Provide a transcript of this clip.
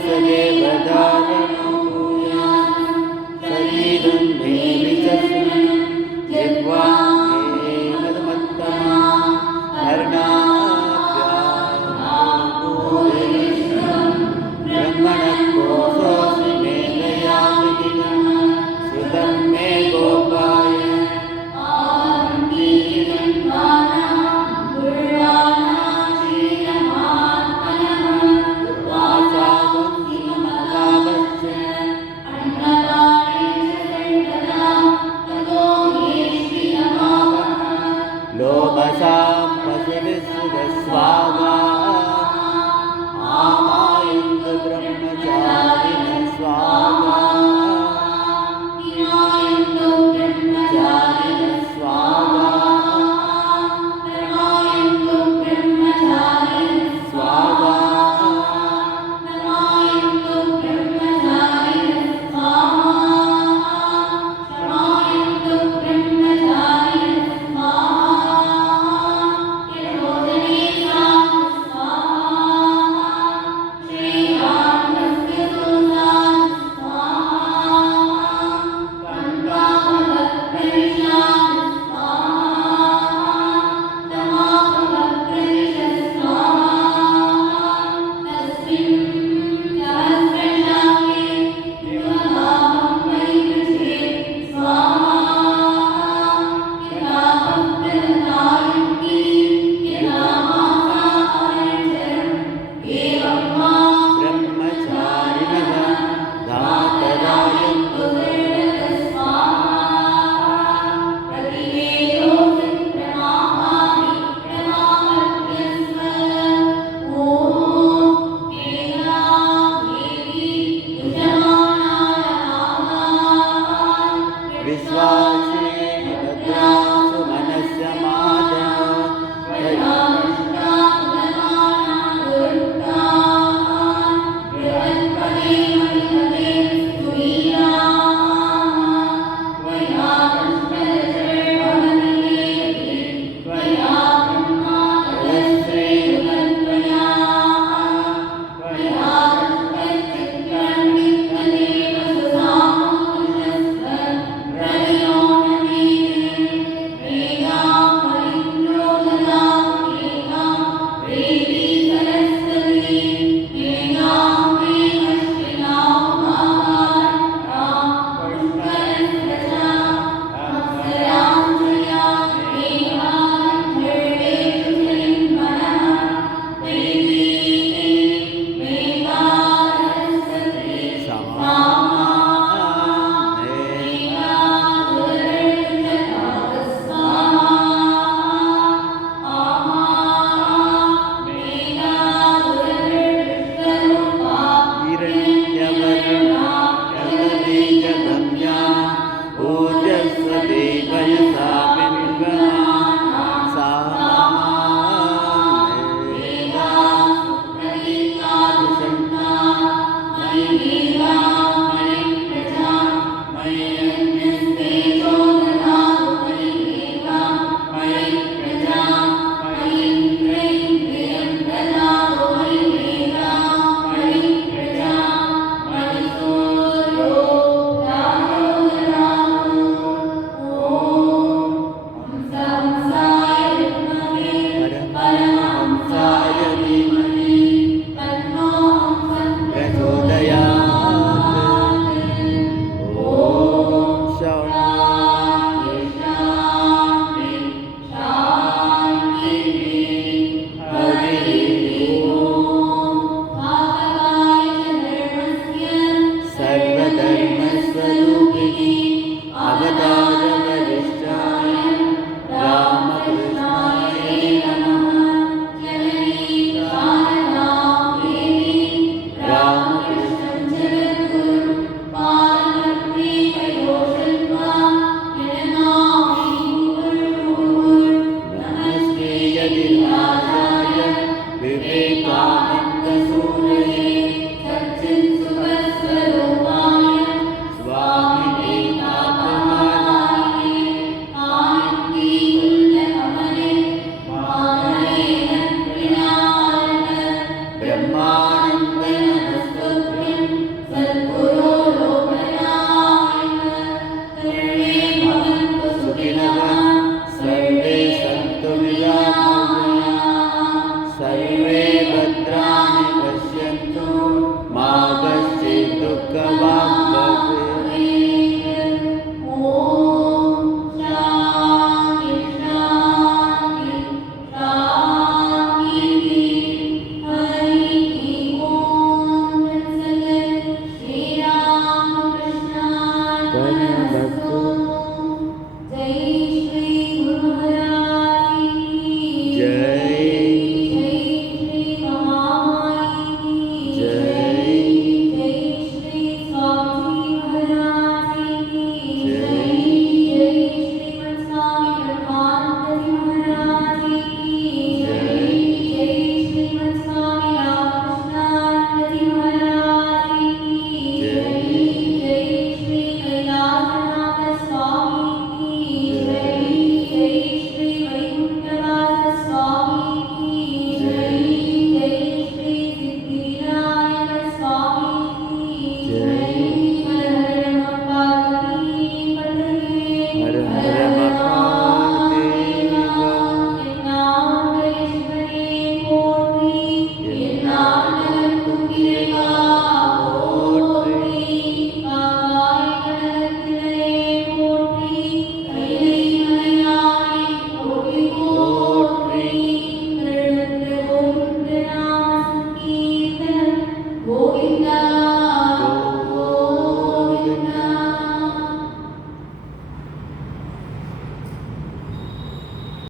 Senhor. Om Sam Pasivisu Swami. Ud